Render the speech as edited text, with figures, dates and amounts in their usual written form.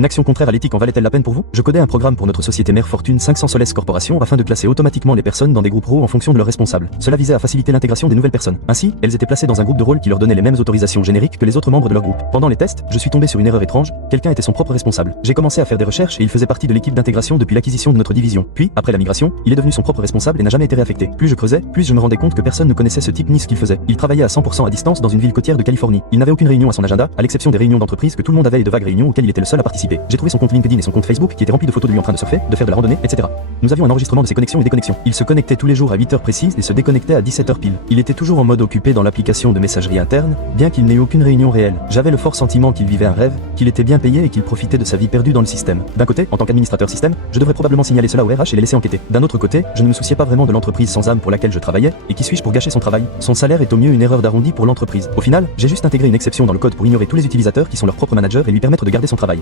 Une action contraire à l'éthique en valait-elle la peine pour vous? Je codais un programme pour notre société mère Fortune 500 Soles Corporation afin de classer automatiquement les personnes dans des groupes rôles en fonction de leurs responsables. Cela visait à faciliter l'intégration des nouvelles personnes. Ainsi, elles étaient placées dans un groupe de rôle qui leur donnait les mêmes autorisations génériques que les autres membres de leur groupe. Pendant les tests, je suis tombé sur une erreur étrange, quelqu'un était son propre responsable. J'ai commencé à faire des recherches et il faisait partie de l'équipe d'intégration depuis l'acquisition de notre division. Puis, après la migration, il est devenu son propre responsable et n'a jamais été réaffecté. Plus je creusais, plus je me rendais compte que personne ne connaissait ce type ni ce qu'il faisait. Il travaillait à 100% à distance dans une ville côtière de Californie. Il n'avait aucune réunion à son agenda, à l'exception des réunions d'entreprise que tout le monde avait et de vagues réunions auxquelles il était le seul à participer. J'ai trouvé son compte LinkedIn et son compte Facebook qui étaient remplis de photos de lui en train de surfer, de faire de la randonnée, etc. Nous avions un enregistrement de ses connexions et déconnexions. Il se connectait tous les jours à 8 heures précises et se déconnectait à 17 heures pile. Il était toujours en mode occupé dans l'application de messagerie interne, bien qu'il n'ait eu aucune réunion réelle. J'avais le fort sentiment qu'il vivait un rêve, qu'il était bien payé et qu'il profitait de sa vie perdue dans le système. D'un côté, en tant qu'administrateur système, je devrais probablement signaler cela au RH et les laisser enquêter. D'un autre côté, je ne me souciais pas vraiment de l'entreprise sans âme pour laquelle je travaillais, et qui suis-je pour gâcher son travail? Son salaire est au mieux une erreur d'arrondi pour l'entreprise. Au final, j'ai juste intégré une exception dans le code pour ignorer tous les utilisateurs qui sont leurs propres managers et lui permettre de garder son travail.